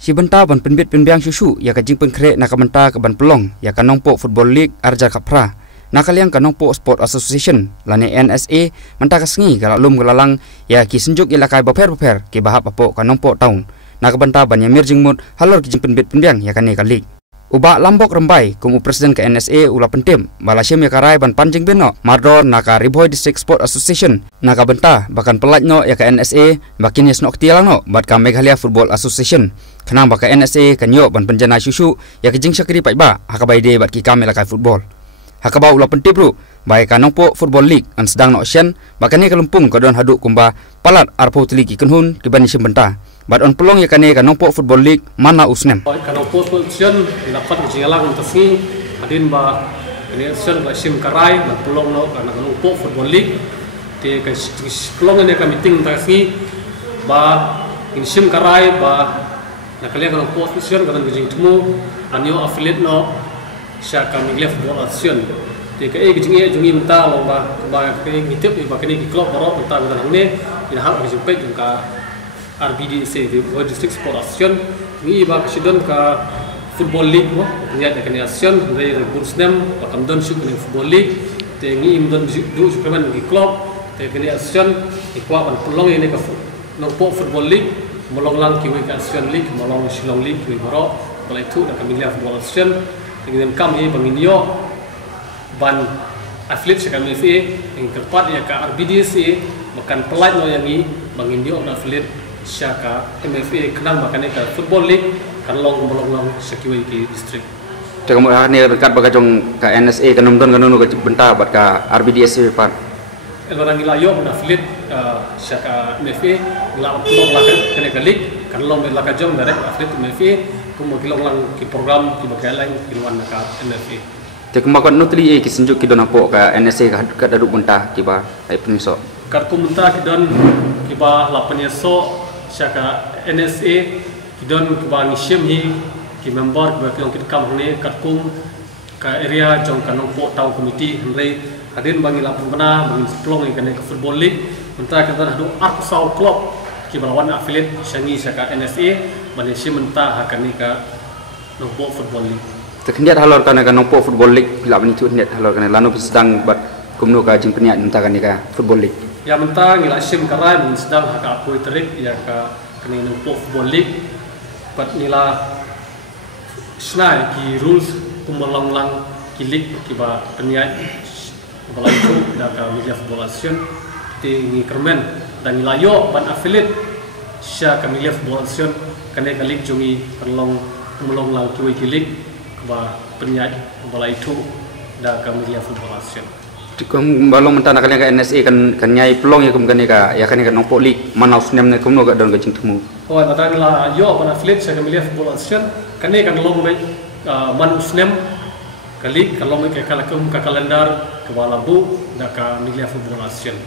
Si benta ban penbit penbiang susu ya ka jing pengkrek nak benta ke ban pelong ya ka nongpo Football League Arja Kapra. Nakaliang ka nongpo Sport Association lane NSA menta ka sengi galak lum gelalang ya ki senjuk ila kai baper ki bahap apo ka nongpo taun. Nak benta ban yamir jingmut halor ki jing penbit penbiang ya ka ne ka league. Ubak lambok rembai kumu presiden ke NSA ula pentim Malaysia ya karai ban panjing beno Mardor naka Riboy District Sport Association naka benta bahkan pelat no ya ke NSA bakin yes nok tialang no bat ka Meghalaya Football Association kenang baka NSA kanyo ban penjana susu ya ke jing syakri pai ba hakabai de bat ki kamela kai football hakaba ula pentim bro bai ka nongpo Football League an sedang no ocean bakane kalumpung ka don haduk kumba palat arpo teliki kenhun ki ban benta bat on pelong ya kane ka nongpo Football League mana usnem ka nongpo position dapat jingalang tasngi adin ba ini sen ba sim karai ba pelong no ka nongpo Football League te ka pelong ne ka meeting tasngi ba in sim karai ba nakalian ka nongpo position ka jing temu anyo affiliate no sya ka Meghalaya Football Association te ka jing e jungi menta lo ba ka ngitip ba ka ni klub baro menta ba nang ne ina hak jing pe jung ka RBDC Riboy District Sport Association ni iba kesidon ka Football League mo niat ka ni association dari Bursnem pakam don syuk ni Football League te ngi imdon du suplemen di club te ka ni association ikwa ban pelong ini ka nongpo Football League molong lang ki ka association league molong Shillong League ki baro balai tu da ka Meghalaya Football Association dengan kam ni banginyo ban affiliate ka MFA yang kepat ya ka RBDC bahkan pelat no yang ni banginyo affiliate syaka MFA kenal makanya ke Football League kan long sekiwai ki district. Kamu ni dekat bagajong ke NSA kan nonton kan ke benta bat ke RBDS pat. Elorang ilayo na affiliate syaka MFA ngilak long lah kena ke league kan long la ka jong direct affiliate MFA kumo kilong lang ki program ki bagalang ki luan ka MFA. Te kumakon notli ki senjuk ki don apo ke NSA ka daduk benta ki ba ai peniso. Kat kumenta ki don ki ba la peniso syaka NSA kidon kebang isyem hi ki member ke piong kit kam ne katkum ka area jong kanongpo taw committee henry hadin bangi lapun bana bangi plong ikane ke Football League menta kata hadu Arksau Club ki balawan affiliate syangi syaka NSA Malaysia menta hakani ka nongpo Football League tekendiat halor kana ka nongpo Football League bila bani tu hendiat halor kana lanu sedang bat kumno ka jing peniat menta kan ka Football League ya menta ngila sim karai mun sedang haka apoi terik ya ka kene nongpo Football League pat nila snai ki rules kumolong lang ki league ki ba peniat balai tu da ka Meghalaya Football Association ti ngi kermen dan nila yo ban affiliate sya ka Meghalaya Football Association kene ka league jungi perlong kumolong lang ki league ba peniat balai tu da ka Meghalaya Football Association kum balong mentana kalian ke NSA kan nyai pelong ya kum kan ya kan nongpo league mana usnem ne kum no ga don ga jing temu oh batang la yo ban affiliate sa Meghalaya Football Association kan long be man usnem kali kan long ke kala kum ka kalendar ke Walambu da ka Meghalaya Football Association